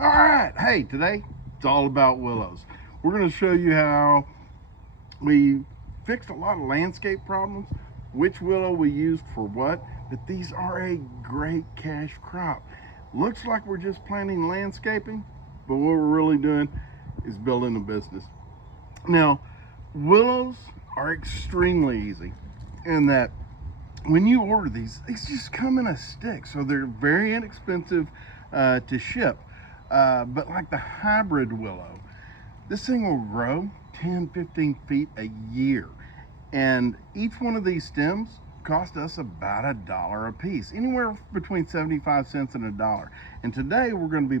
All right, hey, today it's all about willows. We're going to show you how we fixed a lot of landscape problems, which willow we used for what, but these are a great cash crop. Looks like we're just planting landscaping, but what we're really doing is building a business. Now, willows are extremely easy in that when you order these just come in a stick, so they're very inexpensive to ship. But like the hybrid willow, this thing will grow 10, 15 feet a year. And each one of these stems cost us about $1 a piece, anywhere between 75 cents and $1. And today we're going to be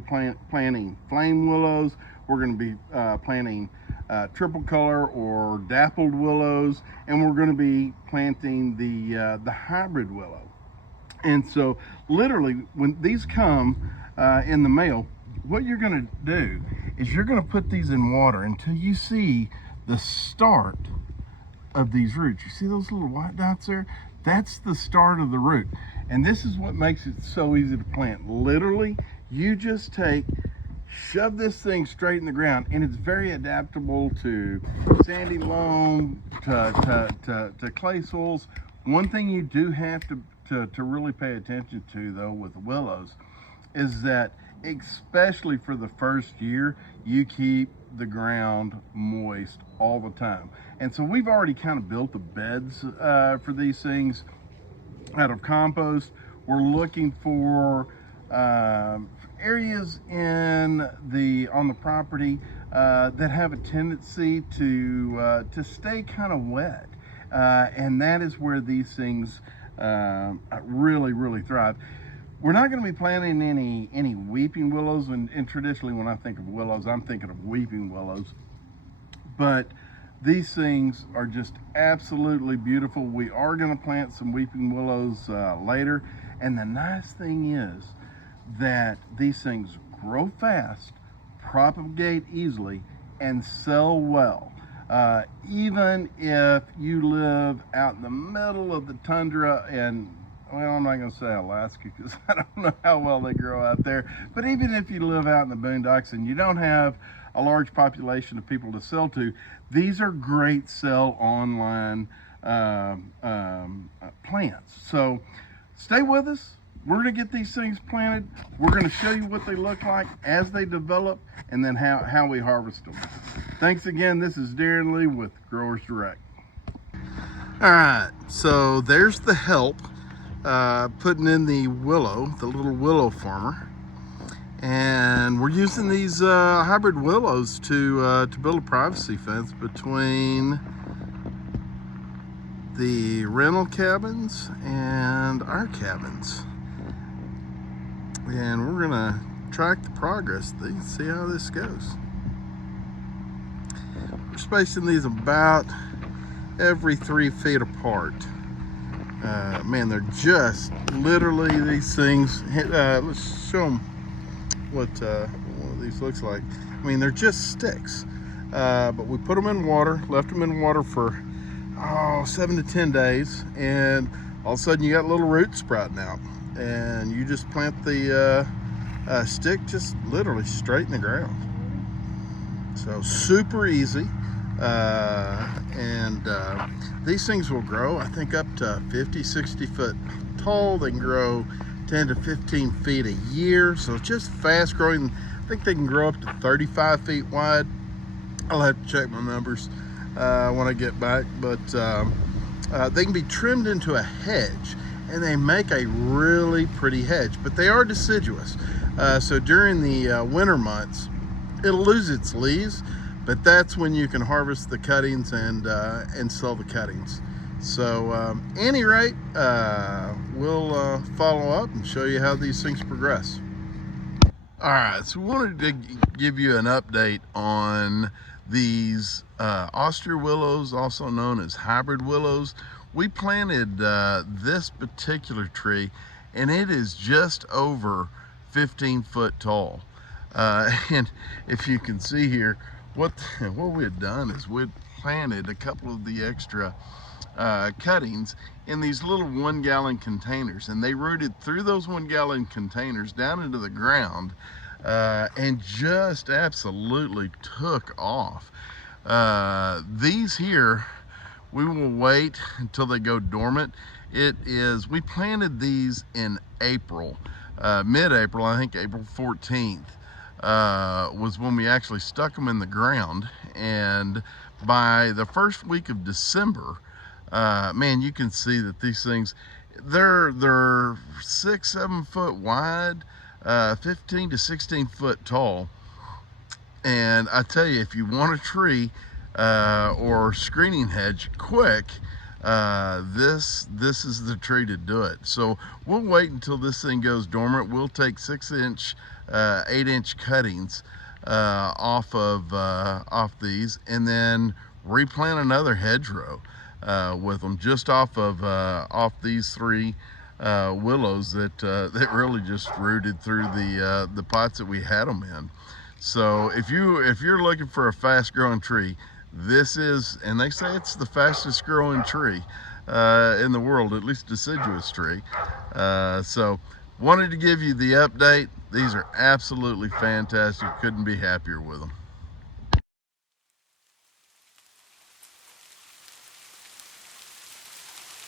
planting flame willows. We're going to be planting triple color or dappled willows, and we're going to be planting the hybrid willow. And so literally when these come in the mail, what you're going to do is you're going to put these in water until you see the start of these roots. You see those little white dots there? That's the start of the root. And this is what makes it so easy to plant. Literally, you just shove this thing straight in the ground, and it's very adaptable to sandy loam, to clay soils. One thing you do have to really pay attention to, though, with willows is that, especially for the first year, you keep the ground moist all the time. And so we've already kind of built the beds for these things out of compost. We're looking for areas on the property that have a tendency to stay kind of wet, and that is where these things really thrive. We're not going to be planting any weeping willows, and traditionally when I think of willows, I'm thinking of weeping willows. But these things are just absolutely beautiful. We are going to plant some weeping willows later, and the nice thing is that these things grow fast, propagate easily, and sell well. Even if you live out in the middle of the tundra, and well, I'm not going to say Alaska because I don't know how well they grow out there, but even if you live out in the boondocks and you don't have a large population of people to sell to, these are great sell online plants. So stay with us. We're going to get these things planted. We're going to show you what they look like as they develop, and then how we harvest them. Thanks again. This is Darren Lee with Growers Direct. All right, so there's the help putting in the willow, the little willow farmer. And we're using these hybrid willows to build a privacy fence between the rental cabins and our cabins. And we're gonna track the progress, see how this goes. We're spacing these about every 3 feet apart. Man, they're just literally these things. Let's show them what one of these looks like. I mean, they're just sticks, but we put them in water, left them in water for 7 to 10 days, and all of a sudden you got little roots sprouting out, and you just plant the stick just literally straight in the ground. So super easy. And these things will grow, I think, up to 50, 60 foot tall. They can grow 10 to 15 feet a year, so it's just fast growing. I think they can grow up to 35 feet wide. I'll have to check my numbers when I get back, but they can be trimmed into a hedge, and they make a really pretty hedge, but they are deciduous. So during the winter months, it'll lose its leaves, but that's when you can harvest the cuttings and sell the cuttings. So any rate, we'll follow up and show you how these things progress. All right, so we wanted to give you an update on these Austree willows, also known as hybrid willows. We planted this particular tree, and it is just over 15 foot tall. And if you can see here, what we had done is we'd planted a couple of the extra cuttings in these little 1-gallon containers, and they rooted through those 1-gallon containers down into the ground and just absolutely took off. These here, we will wait until they go dormant. We planted these in April, mid-April, I think April 14th was when we actually stuck them in the ground. And by the first week of December, man, you can see that these things, they're 6-7 foot wide, 15 to 16 foot tall. And I tell you, if you want a tree or screening hedge quick, this is the tree to do it. So we'll wait until this thing goes dormant. We'll take 6-inch, 8-inch cuttings off these, and then replant another hedgerow with them, just off these 3 willows that really just rooted through the pots that we had them in. So if you're looking for a fast growing tree, this is, and they say it's the fastest growing tree in the world, at least deciduous tree. So wanted to give you the update. These are absolutely fantastic. Couldn't be happier with them.